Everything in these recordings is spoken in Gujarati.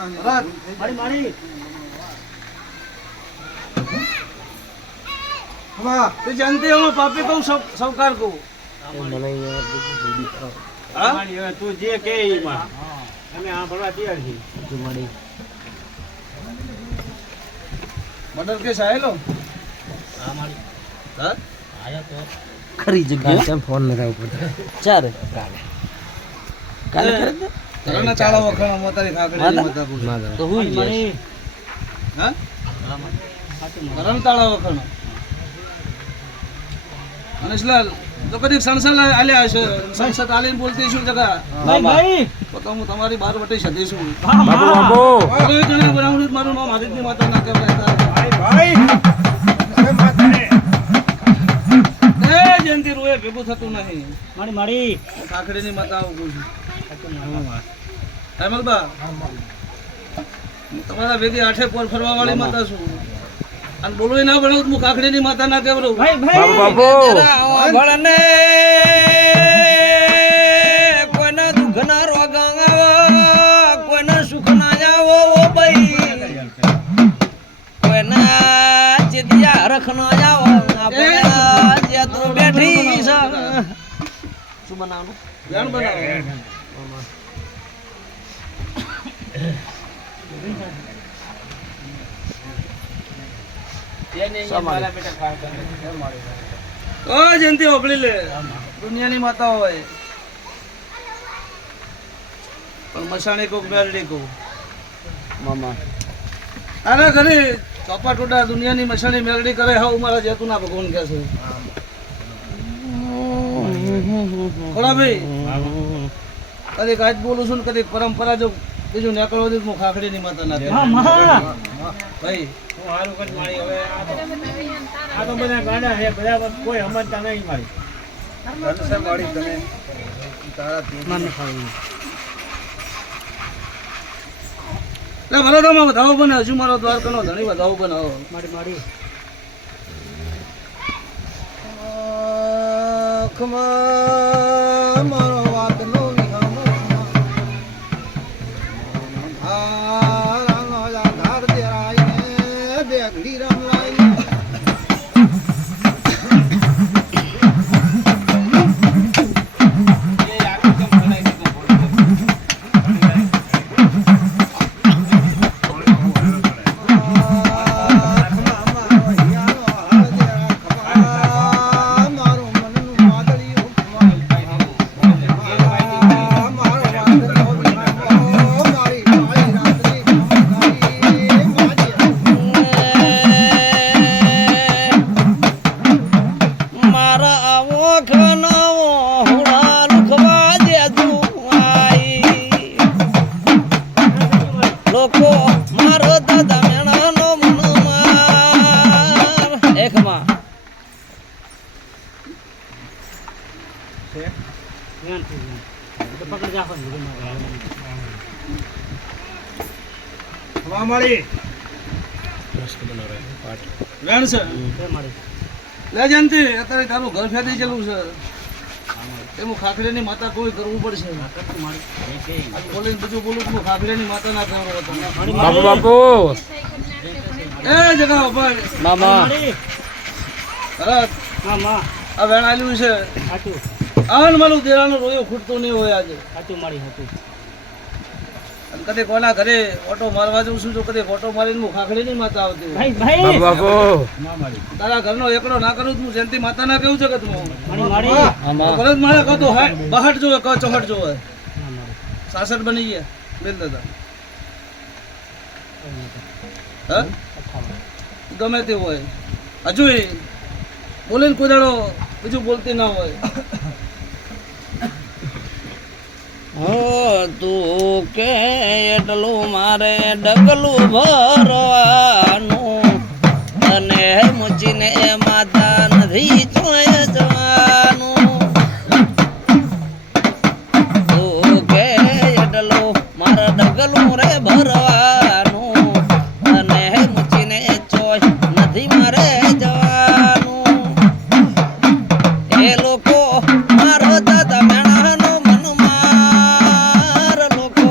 મારી तो जानते हो मैं पापी को सावकार को તું જે કે એમાં અમે આ ભરવા તૈયાર છીએ मर्डर केस आएलो આ મારી हाँ આયા તો ખરી જગ્યા કેમ ફોન લગાવ પડતો ચારે કાલે ઘરના ચાળા વખણ મોતારી ખાખડી મતા કો તો હું મારી हाँ ઘરના ચાળા વખણ અનિશલાલ તો કદી સંસદ આલ્યા હશે સંસદ આલીને બોલતી શું જગા ભાઈ તો હું તમારી બાર વટે સધી છું બાબુ બાબુ કોઈ જણા બનાવું મારું નામ હારીની માતા ના કહેવાય એ જયંતિ રોએ ભેગું થતું નહીં મારી ખાખડીની માતા આવું છું હેમલબા તમારા ભેગી આઠે પોર ફરવા વાળી માતા છું અને બોલવું ના ભણવું હું ખાખડીની માતા ના કહેવરું બાબુ બાબુ ભળને કોઈના દુઃખ ના રોગ કોઈના સુખ ના આવો ભાઈ કોઈના ચિતિયા રખ ના આવો આપણે જે તું બેઠી છે શું બનાવવાનું વેણ બનાવો ઓ જયંતિ ઓપડી લે દુનિયાની માતા હોય પણ મસાણી કો મેરડી કો મામા અરે ઘરે ચોપા ટોડા દુનિયાની મસાણી મેરડી કરે હા મારા જેતુના ભગવાન કહે છે ખોડા ભાઈ કદીક આજ બોલું છું ને કદીક પરંપરા જો બીજું નીકળવા દે હું ખાખડીની માતા ના કહે ભાઈ હું હારું કરી મારી હવે આ તો બધા ગાડા છે બધા કોઈ સમજતા નહીં મારી એટલે ભલે તમે વધાવો બને હજુ મારો દ્વારકાનો ધણી વધાવો બનાવો મારી મારો વાતનો વિહામો ધાર દેરાય બેગડી રમલાય લોકો મારો દાદા મેણાનો મનમાર એકમાં પકડ જા મળી વેણ છે લે જયંતિ અત્યારે તારું ઘર ફેદી ગયેલું છે એનું ખાખડીની માતા કોઈ કરવું પડશે બોલીને બીજું બોલું હું ખાખડીની માતા ના કરવો હતો બાબુ બાબુ એ જગા ઉપર મામા ભરત હા આ વેણ આલ્યું છે સાચું આન મારું દેરાનો રોયો ખૂટતો નહીં હોય આજે સાચું મારી હતું અને કદી કોના ઘરે ઓટો મારવા જઉં છું તો કદી ઓટો મારીને હું ખાખડીની માતા આવતી હોય. બાબુ બાબુ તારા ઘરનો એકડો ના કરું તું જયંતિ માતા ના કેવું છે કે તું મામા ભરત મારે કહો તો બહાટ જોવે કહો ચોહટ જોવે સાસઠ બની ગયા બેન દાદા હા ગમે તે હોય હજુ બોલીને કોઈ દાડો બીજું બોલતી ના હોય તું કે એટલું મારે ડગલું ભરવાનું અને મુચીને માતા નથી ચોય જવાનું તું કે એટલું મારે ડગલું રે ભરવાનું અને મુચીને ચોય નથી મારે જવાનું એ લોકો મારો દાદા મેણાનો મનમાર લોકો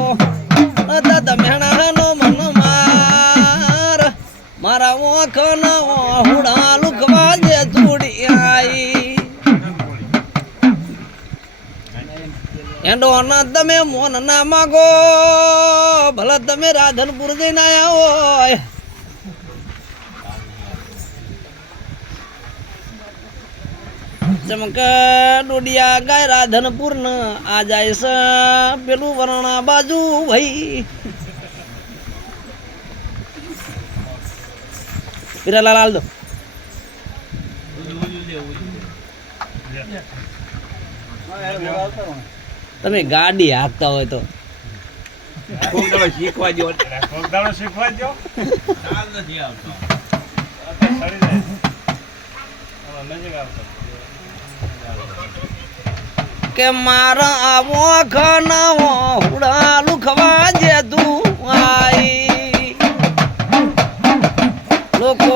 દાદા મેણાનો ડોન તમે મોન ના માગો ભલે તમે રાધનપુર જઈને આયા હોય ચમક ડોડિયા ગાય રાધનપુર ન આ જાય છે પેલું વરણા બાજુ ભાઈ પીરાલાલ હાલ દો તમે ગાડી હાંકતા હોય તો શીખવા જો ચાલ નથી આવતો સડી જાય હવે નજીક આવતો કે મારા આવો ખાનાવો હુડા લુખવા જે તું આઈ લોકો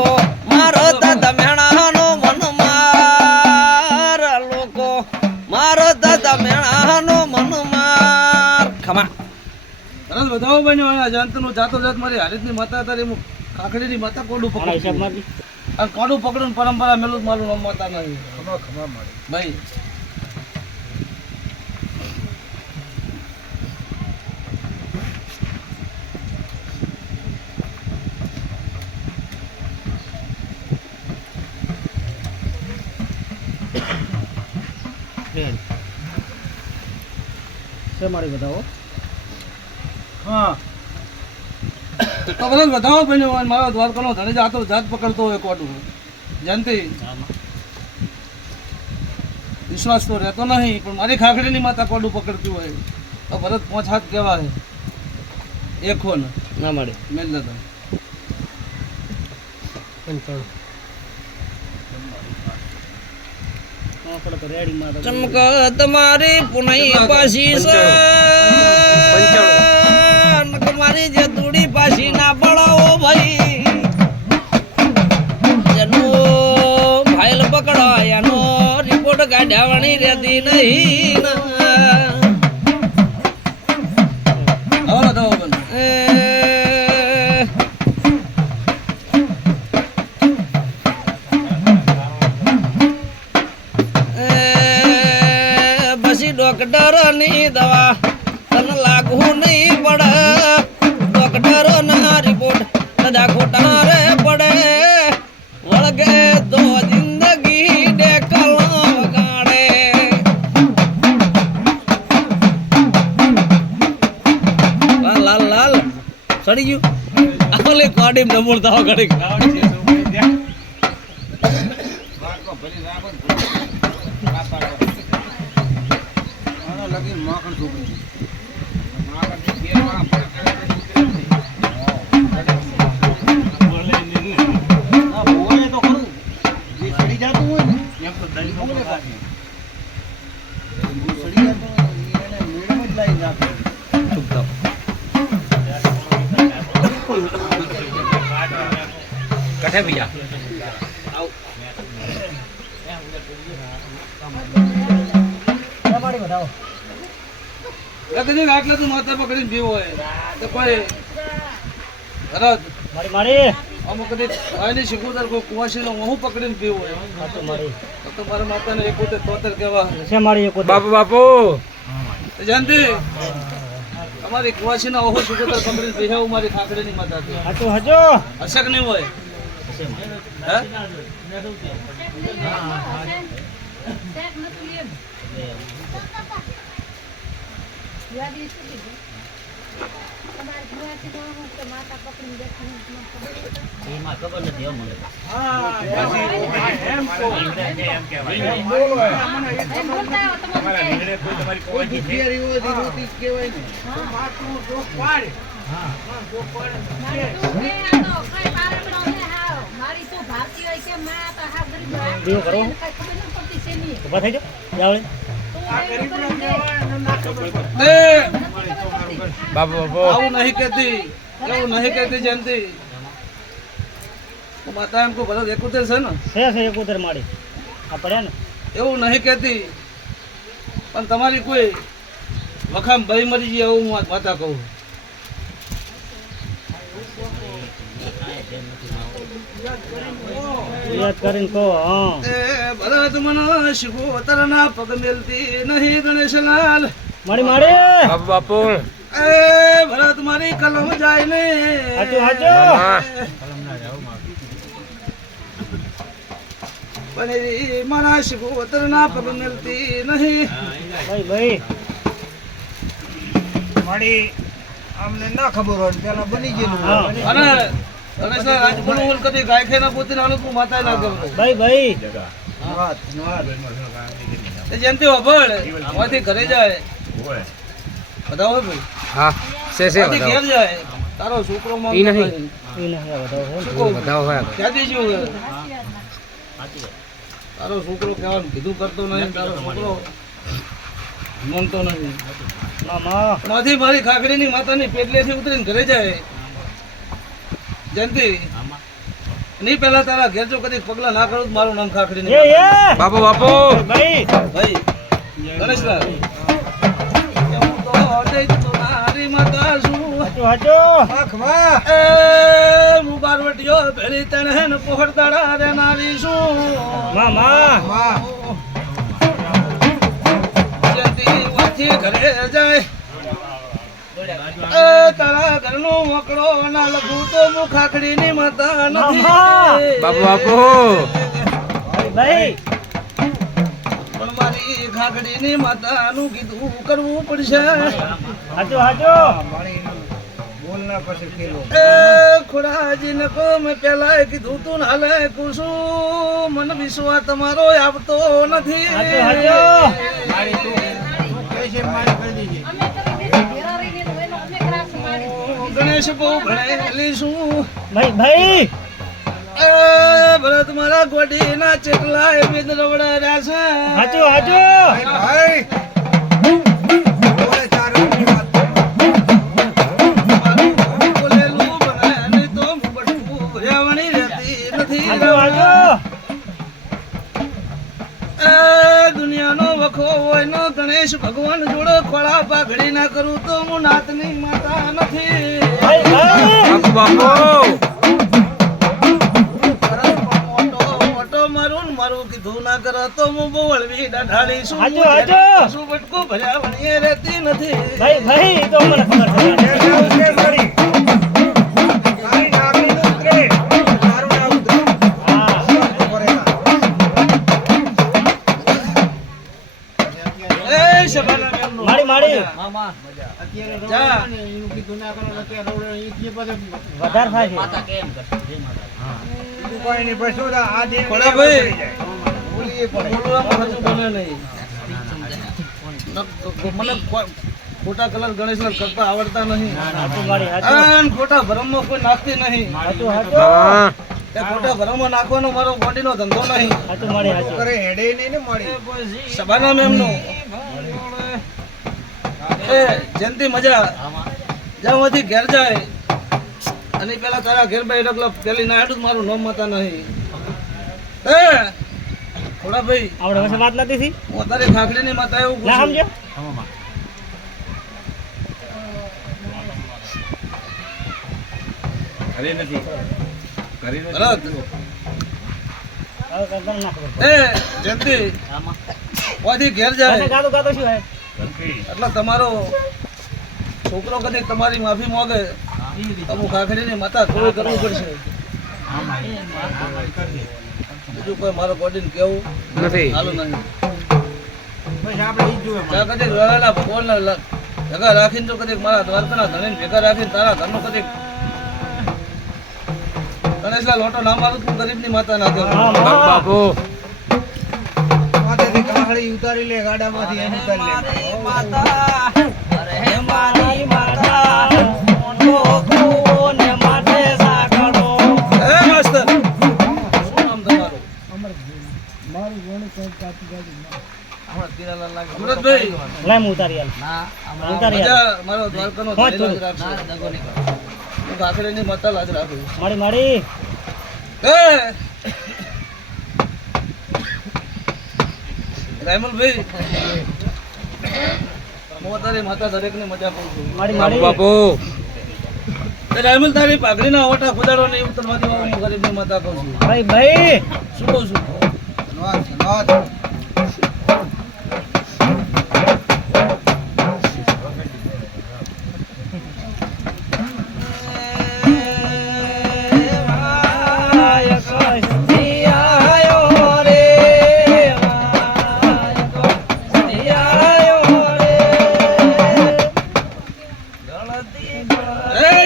મારો દાદા મેણાનો મન માર લોકો મારો દાદા મેણાનો મન માર ખમા તરત વધાવો બન્યો અને અજાંતનું જાતો જાત મારી હારીતની માતા તારી હું કાકડીની માતા કોડું પકડું અને કોડું પકડું પરંપરા મેલું જ મારું રમવાતા નહીં ખમા મારી ભાઈ મારી બતાવો હા તો બધા વધાવો બન્યો અને મારો દ્વારકાનો ધણી જાતો જાત પકડતો હોય કોડું જયંતિ વિશ્વાસ તો રહેતો નહીં પણ મારી ખાખડીની માતા કોડું પકડતી હોય તો ભરત 5 હાથ કહેવાય એકો ને ના મળે મેલ દાદા ચમક તમારી પુનઈ પાછી તમારી જે દૂડી પાછી ના પડાવો ભાઈ જેનો ફાઇલ પકડો એનો રિપોર્ટ કાઢ્યાવાની રહેતી નહીં આવો દાવો બન ડોક્ટર ની દવા તને લાગુ નહીં પડે ડોક્ટર ના રિપોર્ટ બધા ખોટા રે પડે વળગે તો જિંદગી ડેકલ વગાડે લાલ લાલ સડી ગયું આલે કોડીમ ન બોલતા હો ઘડી માખણ છોકરી કઠે ભૈયા આટલા તો માથા પકડીને પીવો હોય તો કોઈ તરત અમુક કદી આની શીખુદાર કોઈ કુવાસીનો હું પકડીને પીવો હોય તો મારા માતાને 71 કહેવા બાપુ જયંતિ તમારી કુવાસીના ઓહો શીખુદાર પકડીને પીવું મારી ખાખડીની માતા અશક નહીં હોય આવું નહીં કહેતી એવું નહીં કહેતી જયંતિ માતા એમ કો ભરત 71 છે ને 71 મારી આ પડ્યા ને એવું નહીં કહેતી પણ તમારી કોઈ વખામ ભાઈ મરી ગઈ એવું હું માતા કહું યાદ કરીને કહો હા ભરત મન શિગોતરના પગ મેલતી નહીં ગણેશલાલ માડી માડી બાપુ બાપુ એ ભરત મારી કલમ જાય ને હાચું હાચું પણ એ મારા શિગોતરના પગ મિલતી નહીં ભાઈ ભાઈ મારી અમને ના ખબર હોય પેલા બની ગયેલું હા. અને ગણેશના રાજપૂત કદી ગાય ખાઈને પોતે નાનું તું માતા ના કરો ભાઈ ભાઈ એ જેમથી વભળ આમાંથી ઘરે જાય બધા હોય ભાઈ હા આમાંથી ઘેર જાય તારો છોકરો માં ઈ નહીં બતાવો હે ક્યાંથી શું છે? તારો છોકરો કહેવાનું કીધું કરતો નહીં તારો છોકરો માનતો નહીં મામા માંથી મારી ખાખડીની માતાની પેટલેથી ઉતરીને ઘરે જાય જયંતિ નહીં પેલા તારા ઘેર જો કદી પગલા ના કરું તો મારું નામ ખાખડી એ નહીં એ બાપુ બાપુ ભાઈ ભાઈ ગણેશલાલ હું તો તારી માતા છું હાચું હાચું એ હું બારવટીયો ભેળી તણે ને પોહરદાડા રેનારી છું મામા જયંતિ વાથી ઘરે જાય એ તારા ઘરનો મકડો ના લખું તો હું ખાખડીની માતા નથી બાપુ બાપુ ભાઈ પણ મારી ખાખડીની માતાનું કીધું કરવું પડશે હાચું હાચું એ ખોડાજી ને કો મેં પેલા કીધું તું ને હાલે કુશું મને વિશ્વાસ તમારો આવતો નથી હાચું હાચું ગણેશ બહુ ભણેલી છું ભાઈ ભાઈ એ ભરત મારા ગોડીના ચેટલા વિદ રવડા રહ્યા છે હાચું હાચું બોલેલું બને નહીં તો બટકું ભર્યાવણી રહેતી નથી હાચું હાચું એ દુનિયાનો વખો હોય નો ગણેશ ભગવાન જોડે ખોળા પાઘડી ના કરું તો હું નાતની માતા નથી ભાઈ ભાઈ બાપુ મોટો મારું ને મારું કીધું ના કરો તો હું બહુ હળવી દાઢાડી છું હાચું, હાચું. શું બટકું ભર્યા વણીએ રહેતી નથી ભાઈ ભાઈ એ તો મને ખબર છે હા એ શબાના મેમનો માડી માડી જા વધારે થાય છે ખોડા ભાઈ બોલવામાં હજુ બને નહીં મને ખોટા કલર ગણેશલાલ કરતા આવડતા નહીં હાચું માડી હાચું અને ખોટા ભરમમાં કોઈ નાખતી નહીં હાચું હાચું એ ખોટા ભરમમાં નાખવાનો મારો બોડીનો ધંધો નહીં હાચું માડી હાચું સભાના મેમનો એ જયંતિ મજા જ્યાંથી ઘેર જાય અને પેલા તારા ઘેર ભાઈ રગલો પેલી ના હેડું મારું નામ માતા નહીં એ થોડા ભાઈ આપણે પાસે વાત નથી થઈ હું તારી ખાખડીની માતા એવું ના પૂછું સમજો ભરત હવે તમને ના ખબર એ જયંતિ ઓથી ઘેર પડે જાય ગાતો ગાતો શું હે એટલે તમારો છોકરો કદી તમારી માફી માંગે તો હું ખાખડીની માતા કોઈ કરવું પડશે બીજું કોઈ મારો બોડીને કેવું નથી હાલો નહીં ત્યાં કદીક લડાયેલા ભગવાનને ભેગા રાખીને તો કદીક મારા દ્વારકાના ધણીને ભેગા રાખીને તારા ઘરનો કદીક ગણેશલાલ લોટો ના મારું તું ગરીબની માતા ના દેવ હા બાપુ મારી માતા લોકોને માટે સાંકળો એ માસ્તર શું નામ તમારું સુરતભાઈ લાય હું ઉતારી આલ ઉતારી આલ મજા મારો દ્વારકાનો હા, ધણી લાજ રાખશે. હું કાકડીની માતા લાજ રાખું માડી માડી એ રાયમલભાઈ હું તારી માતા દરેકની મજા કરું છું માડી બાપુ માડી બાપુ એ રાયમલ તારી પાઘડીના ઓટા ખુદાડો નહીં ઉતરવાથી હું ગરીબની માતા કહું છું ભાઈ ભાઈ શું કહું છું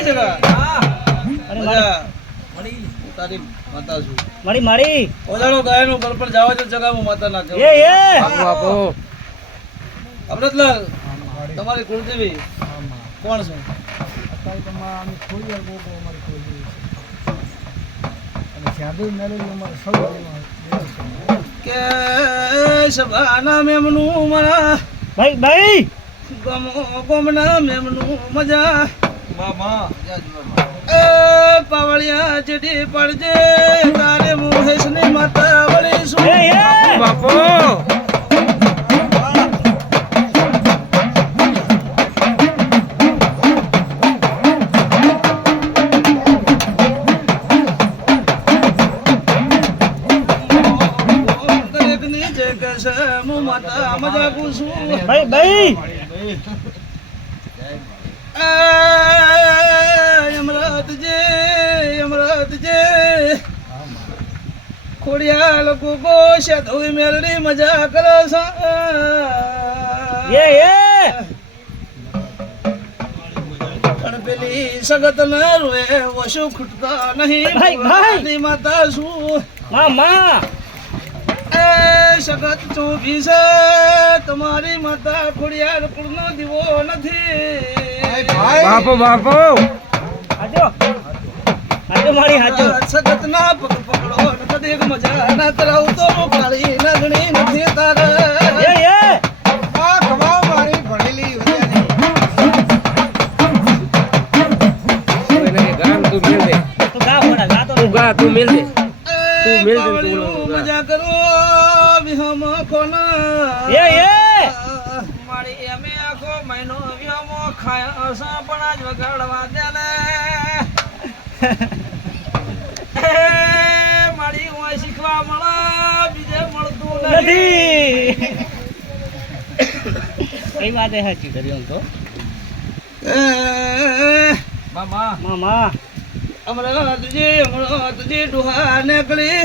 જગા અરે મજા હું તારી માતા છું મારી ઓજાડો ગાયનું ઘર પર જાવા જો જગા હું માતા ના કહું બાપુ અમૃતલાલ તમારી કુળદેવી કોણ છે કે સભાના મેમનું મારા ભાઈ ગમના મેમનું મજા એ પાવળિયા ચીડી પડજે તારે મોહેશની માતા વળી શું બાપુ દરેકની જે કહેશે હું માતા મજા પૂછું ભાઈ યમરાજે ખોડિયા લોકો છે ધોઈ મેલડી મજા કરો છો પણ પેલી સગત ન રોએ વશું ખૂટતા નહીં માતા શું એ સગત ચોભી છે તમારી માતા ખોડિયાર કુળનો દીવો નથી બાપુ હાજો મારી હાજો સગત ના પગ પકડો કદી મજા ના કરાવું તો કાળી નગણી નથી તારે તું મિલ દે મજા કરો વિહમ ખોના મારી અમે આખો મહિનો વ્યોમો ખાયો છે પણ આજ વગાડવા દે ને મારી હું શીખવા મળે બીજે મળતું નથી કઈ વાત એ સાચી કરી તો મામા અમરાતજી ડુહા નીકળી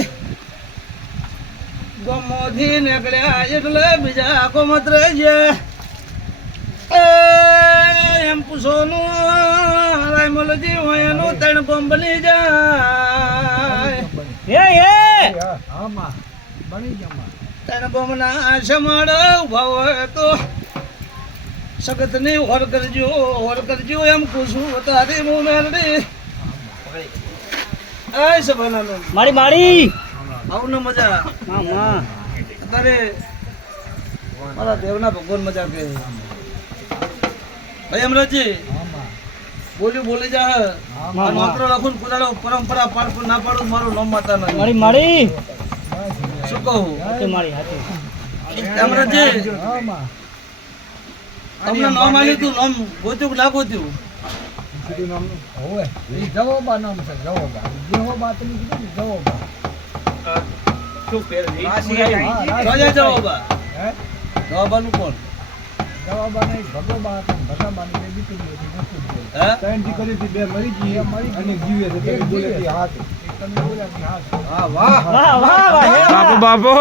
ગમોથી નીકળ્યા એટલે બીજા કોમત રહી ગયા એમ પૂછોનું રાયમલજી હોય એનું ત્રણ બોમ્બ બની જાય ત્રણ બોમ્બ ના સમાડો ઉભા હોય તો સખત ની હોર કરજો એમ પૂછું તારી હું મેલડી મારી આવું ને મજા અત્યારે મારા દેવના ભગવાન મજા કે ભાઈ અમરાજી બોલી જા મંત્રો લખું કુદાડો પરંપરા પાડું ના પાડું મારું નામ માતા નહીં મારી શું કહું અમરાજી તમને નામ આવ્યું તું નામ ગોત્યું કે ના ગોત્યું જવાબાનું કોણ બાપુ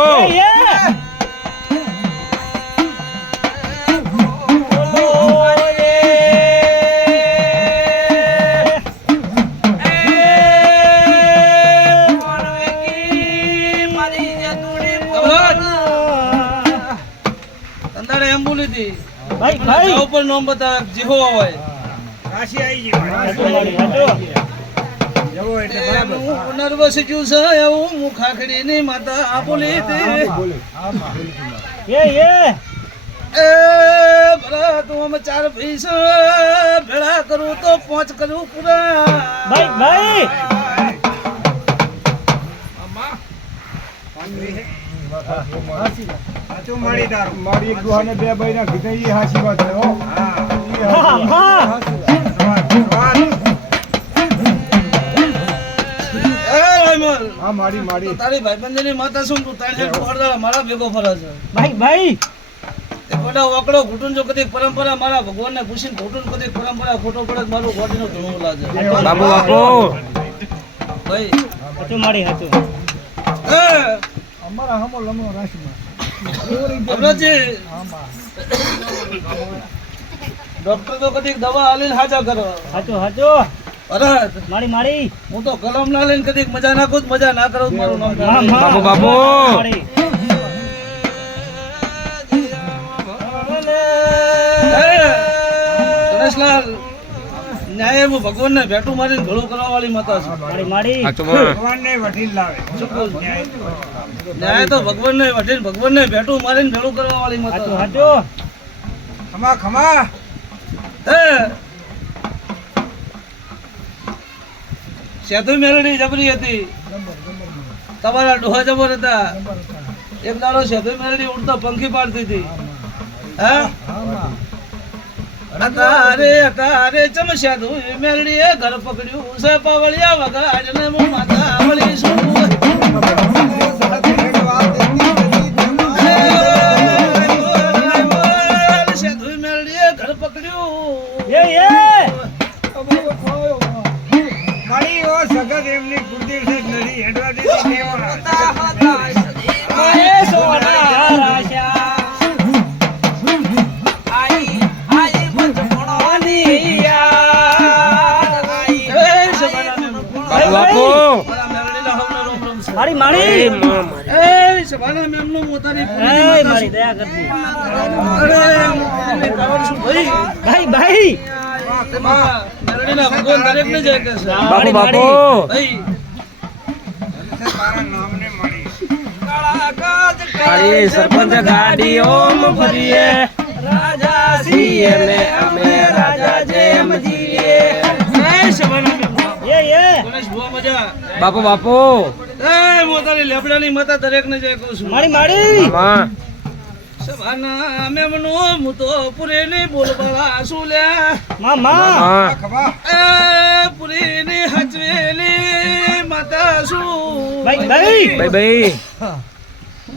એમ બોલી હતી ભાઈ ઉપર નામ બતા જીહો હોય નર્વસ જ્યું છે એવું હું ખાખડી ની માતા આ બોલી હતી એ ભલા તું અમે 4 ભાઈ છે ભેળા કરું તો 5 કરું પૂરા ભાઈ મારી એક દુહાને બે ભાઈના કીધા ઈ હાચી વાત છે હો હા મારી તારી ભાઈબંધની માતા શું તું તારી પડદાડા મારા ભેગો ફરે છે ભાઈ તે બધા વાકડો ઘૂંટણ જો કદી પરંપરા મારા ભગવાનને પૂછીને ઘૂંટણ કદી પરંપરા ખોટો પડે તો મારું ગોડીનો ધૂણો લાગે બાપુ ભાઈ મારી અમારા હમો લમો રાશિમાં અમરાજી ડોક્ટર તો કદી દવા આલીને હાજા કરો હાચો ભરત મારી મારી હું તો કલમ ના લઈને કદીક મજા નાખું મજા ના કરું તો મારું નામ માં, માં. બાપુ બાપુ મારી. ગણેશલાલ ન્યાય હું ભગવાનને ભેટું મારીને ઘણું કરવા વાળી માતા છું મારી મારી ભગવાનને વઢીને લાવે ન્યાય તો ભગવાનને વઢીને ભગવાનને ભેટું મારીને ભેળું કરવા વાળી માતા હાચું છું. હાચું ખમા ખમા હે સેતુ મેલડી જબરી હતી તમારા ડોહા જબર હતા એક દાડો સેતુ મેલડી ઉડતો પંખી પાડતી હતી હે અતારે ચમસ્યા તું મેલડીએ ઘર પકડ્યું છે પાવળિયા વગાડને હું માતા વળી છું સેતુ મેલડીએ ઘર પકડ્યું એ મારી ઓ સગત એમની કુળદેવ છે નડી હેડવા દીધી કેવા એ સોના રાશા બાપુ મારી મારી એ સભાના મેમનું મોતાની એ મારી દયા કરતી અરે કારણ શું ભાઈ ભાઈ ભાઈ તેમાં મેલડીના ભગવાન દરેકને જય કહે છે બાપુ બાપુ ભાઈ તારા નામને મળી કાળી સરપંચ ગાડીઓમ ફરીએ રાજા છીએ ને અમે રાજા જેમ જીએ એ સભાના મેમનું એ ગણેશ બહુ મજા બાપુ બાપુ એ મોતાની લેબડાની માતા દરેકને જય કહું છું મારી મારી સભાના મેમનું હું તો પુરેની બોલબાલા છું લ્યા મામા ખમા એ પુરીની હચવેલી માતા છું ભાઈ ભાઈ ભાઈ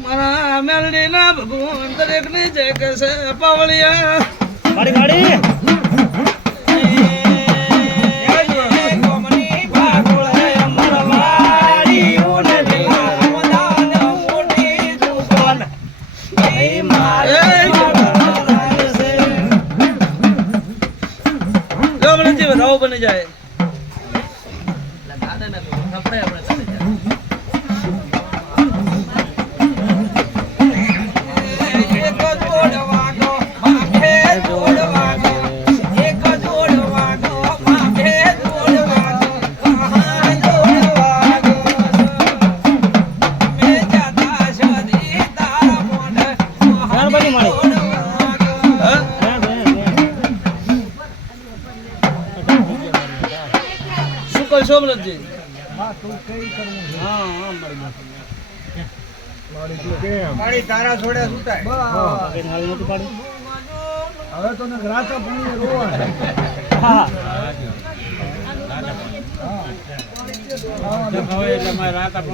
મારા મેલડીના ભગવાન દરેકને જય કહે છે પાવળિયા મારી મારી રાવ બની જાય શું કહો સોમરથજી મારી તારા છોડે છૂટાય હવે તો ને રાતા પાણી રોવા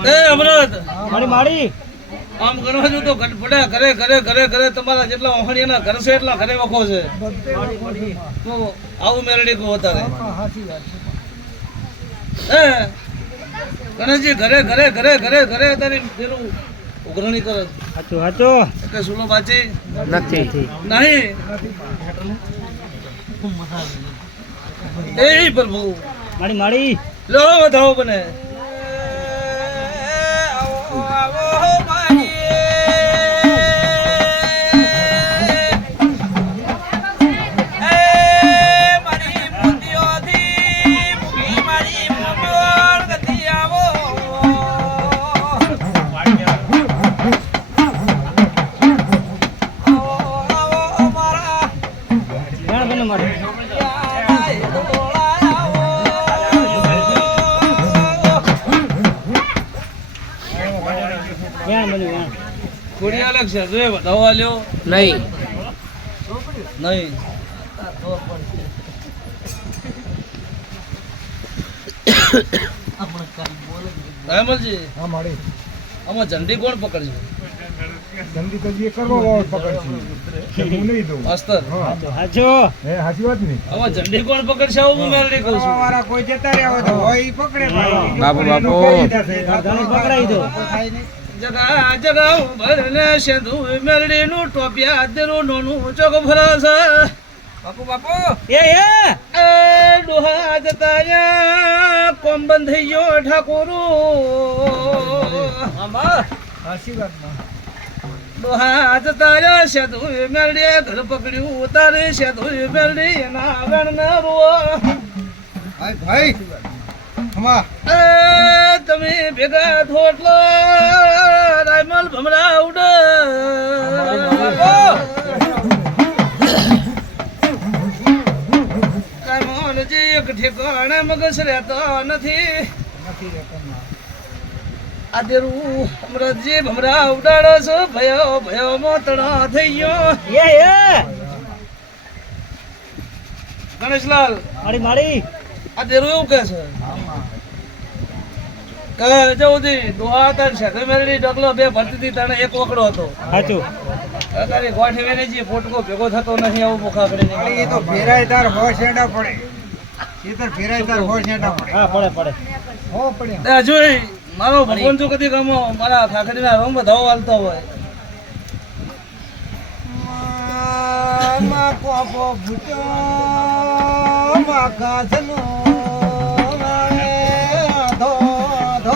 એ અમરત મારી મારી આમ ગણવા જો તો ગઢપડા ઘરે ઘરે ઘરે ઘરે તમારા જેટલા ઓહણીયાના ઘર છે એટલા ઘરે વખો છે તો આવું મેરડી કો વધારે એ ગણેશજી ઘરે ઘરે ઘરે ઘરે ઘરે તારી પેલું ઉઘરણી કરે હાચું હાચું એટલે સુલો બાચી નથી નહીં એ પ્રભુ મારી મારી લો વધાવો બને ખોડિયા લક્ષ રે વધાવો લ્યો નહીં નહીં રામલજી હા મારી આમાં ઝંડી કોણ પકડશે જલ્દી તો જે કરવો હોય પકડશે હું નહીં દઉં માસ્તર હાચું હે હાચી વાત નહીં આમાં ઝંડી કોણ પકડશે આવું હું મેળવી કહું છું વાળા કોઈ જતા રહ્યા હોય તો હોય ઈ પકડે ભાઈ બાપુ, બાપુ. ઘણી પકડાઈ દો. જગા જગા ઉભરને સેંધુ મેરડીનું ટોપિયા તેરું નોનું ચોક ફરસ બાપુ બાપુ એ ડોહા જતા રહ્યા કોમ બંધ થઈ ગયો ઠાકોરો ડોહા જતા રહ્યા સેતુ મેળે ઘર પકડ્યું ઉતારે સેતુ મેળે એના આગળ ના રો ભાઈ તમે ભેગા થોટલો રાયમલ ભમરા ઉડ કાયમોનજી એક ઠેકાણે મગજ રહેતો નથી આ દેરું અમરજી ભમરા ઉડાડો છો ભયો ભયો મોતણો થઈ ગયો ગણેશલાલ મારી આ દેરું એવું કે છે કહે જવું દોહા તાર સાથે મેળવી ડગલો બે ભરતી તને એક વકડો હતો સાચું તારી ગોઠ વેનેજી પોટકો ભેગો થતો નહીં આવું મુખા કરી એ તો ફેરાય તાર હો શેડા પડે એ તો ફેરાય તાર હો શેડા પડે હા પડે હો પડે જોઈ મારો ભગવાન જો કદી ગમો મારા ખાખડીના રંગ બધાઓ હાલતા હોય માં કોપો ભૂતો માં કાસનો ધો ધો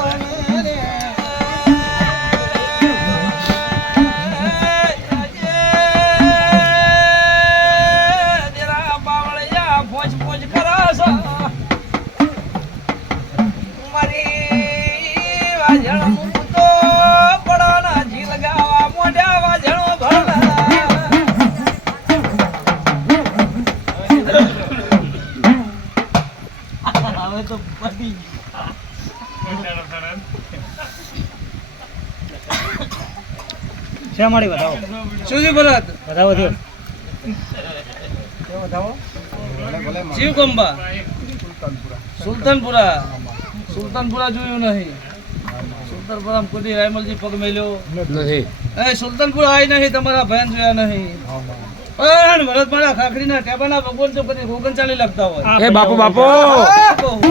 રે જરા બાવળિયા ફોજ ફોજ કરાસ મારી વાજણ તો પડાના જી લગાવા મોઢા વાજણો ભરલા હવે તો પતી છે મારી બતાવો સુધી ભરત બતાવો થયો શિવકંબા સુલતાનપુરા સુલતાનપુરા જોયું નહીં સુલતાનપુરા કોઈ રાયમલજી પગ મેલ્યો નથી એ સુલતાનપુરા આવી નહીં તમારા બહેન જોયા નહીં પણ ભરત મારા ખાખરીના ટેબાના ભગવાન તો કદી ગોગન ચાલી લખતા હોય એ બાપુ બાપુ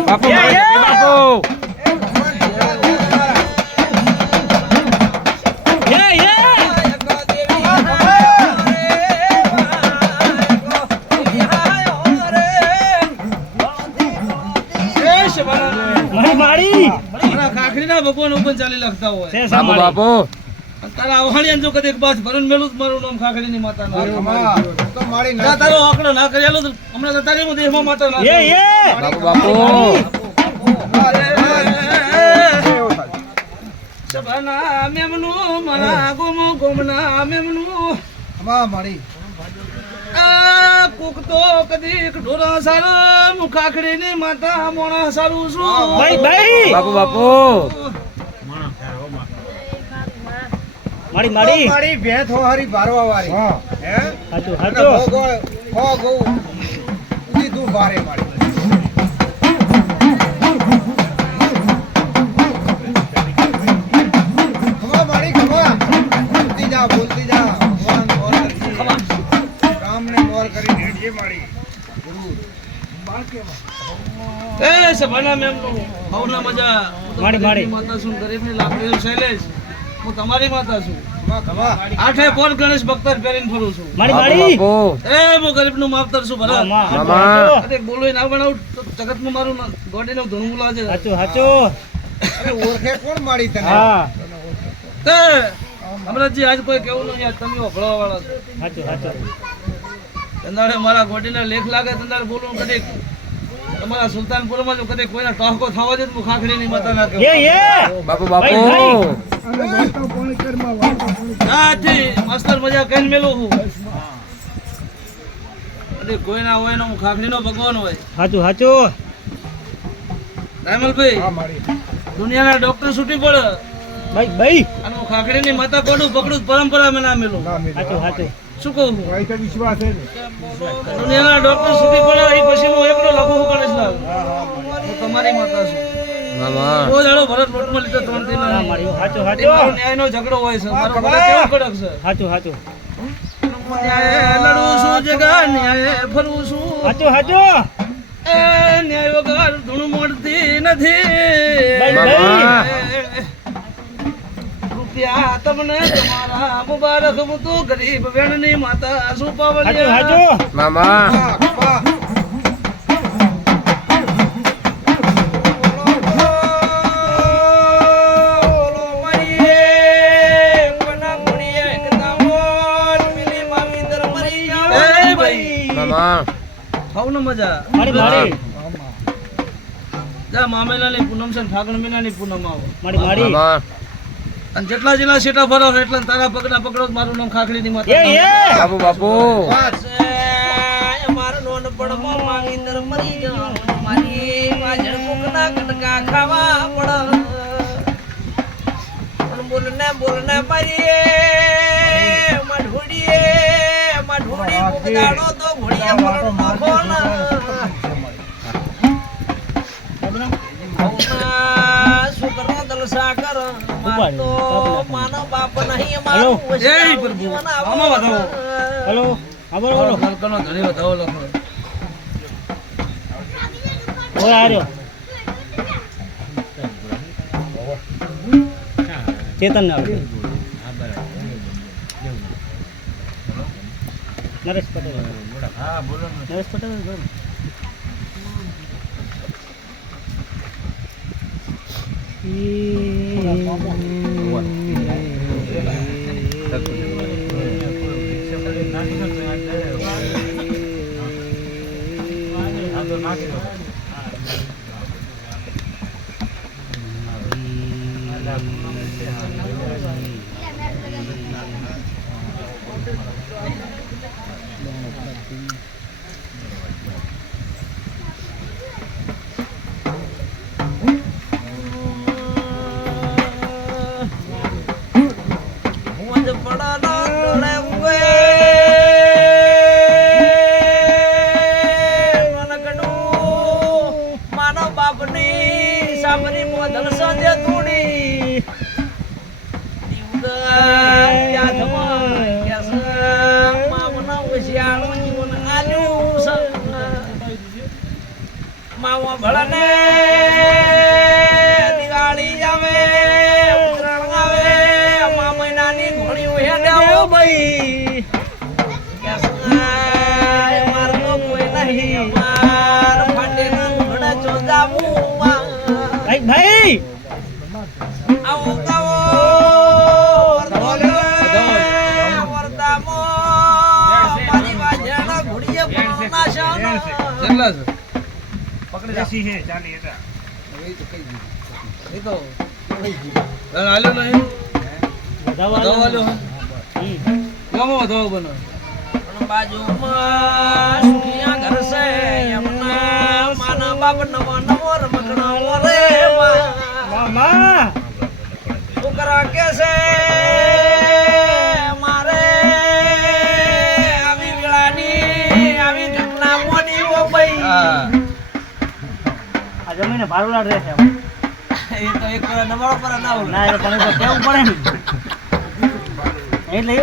બાપુ મારી મારા ખાખરીના ભગવાન ઓપન ચાલી લખતા હોય છે બાપુ બાપુ તારા આવહાણિયા જો કદી બાસ ભરણ મેલું જ મારું નામ ખાખરીની માતા ના તો મારી ના તારો આંકડો ના કરેલો તો હમણાં તો તારી હું દેહમાં માતા ના બાપુ બાપુ સભાના મેમનું મારા ગોમના મેમનું મારી આ કુક તો કદી ઢોરા સારા મુખાખડી ની માતા મોણા સારું છું બાપુ બાપુ મારી મારી ભેંસ હો હારી બારવા વાળી હે સાચું અને સાચું હો ગૌ ઉધી તું બારે મારી ખમા મારી ખમા બોલતી જા ભગવાન મોર કરી રામને મોર કરી દેજે મારી એ સભાના મેમનું ભાવના મજા મારી. માતા છું ગરીબની લાકડીઓ શૈલેષ હું તમારી માતા છું ખમા આઠે પોર ગણેશ ભક્તર પહેરીને ફરું છું મારી એ હું ગરીબનું માવતર છું ભરત મામા અરે બોલો ના બનાવું તો જગતમાં મારું ગોડીનું ધૂણું લાજે સાચું સાચું અરે ઓળખે કોણ મારી તને હા તે અમરતજી આજ કોઈ કેવું નહીં આજ તમે ઓભળવા વાળા છો સાચું સાચું તંદાડે મારા ગોડીના લેખ લાગે તંદાડે બોલું કદી તમારા સુલતાનપુરમાં જો કદી કોઈના ટોહકો થવા દે તો હું ખાખડીની માતા ના કહું બાપુ બાપુ આથી માસ્તર મજા કહીને મેલું હું કદી કોઈના હોય ને હું ખાખડીનો ભગવાન હોય સાચું સાચું રાયમલભાઈ દુનિયાના ડોક્ટર છૂટી પડે ભાઈ અને હું ખાખડીની માતા કોડું પકડું પરંપરા મેં ના મેલું સાચું સાચું શું કહું હું? વિશ્વાસ છે ને દુનિયાના ડોક્ટર છૂટી પડે એ પછી હું એકલો લખું હું ગણેશલાલ હું તમારી માતા છું બહુ જાડો ભરત લોટમાં લીધો 3 દિન મારી સાચું મારો સાચું ન્યાયનો ઝઘડો હોય છે મારો ભરત કેવો કડક છે સાચું સાચું ન્યાય લડું છું જગા ન્યાય ફરું છું સાચું સાચું એ ન્યાય વગર ધૂણ મોડતી નથી ભાઈ. રૂપિયા તમને તમારા મુબારક હું તો ગરીબ વેણની માતા શું પાવલિયા હાચું મામા વાહ, વાહ. એ ભાઈ મામા ખાવ ને મજા મારી મારી જા મામેલાની પૂનમ છે ને ફાગણ મહિનાની પૂનમ આવો મારી મારી મામા અને જેટલા જેટલા શેટા ફરો એટલા તારા પગના પકડો તો મારું નામ ખાખડીની એ માતા એ બાપુ બાપુ બસ. મારો નોન પણ માવીંદર મરી ગયો મારી પાછળ કોકના કટકા ખાવા પડ પણ બોલને મારી મઢુડી કોકદાડો તો ઘોડીએ પણ નાખો ના શુક્ર દલસા કર તો માનો બાપ નહીં હલો. જય પ્રભુ. આમાં વધાવો. હેલો હા બોલો બોલો ગલકાનો ધણી વધાવો લખો ઓય આર્યો ચેતન ના નરેશ પટેલ હા બોલો ને નરેશ પટેલ જ બોલો. માનો બાપની સામરી મોદલ સંજે તોડી માવા ભળને દિવાળી આવે ઉત્તરાયણ આવે મા મહિનાની ઘોડીઓ હેડ્યા ભાઈ માર તો કોઈ નહીં માર ફાટેના ઘોડા ચોજાવું ભાઈ ભાઈ આવો ગાવો વર્તામો મારી વાજણા ઘોડીએ પણ નાશાનો કેટલા છે પકડી જા છે ચાલી હતા એ તો કઈ દીધું એ તો તને આલ્યો નહીં વધાવો આલ્યો હે ગામમાં વધાવો બનો પણ બાજુમાં સુનિયા ઘર છે એમના માના બાપ નવો નવો રમકડા રે મામા છોકરા કે છે મારે આવી વેળાની આવી ઘટના મોની ઓ ભાઈ હા આ જમીને ભાડુલા રહે છે એ તો એક નવાળો પર ના હોય ના એ તો તમે તો કેવું પડે ને એટલે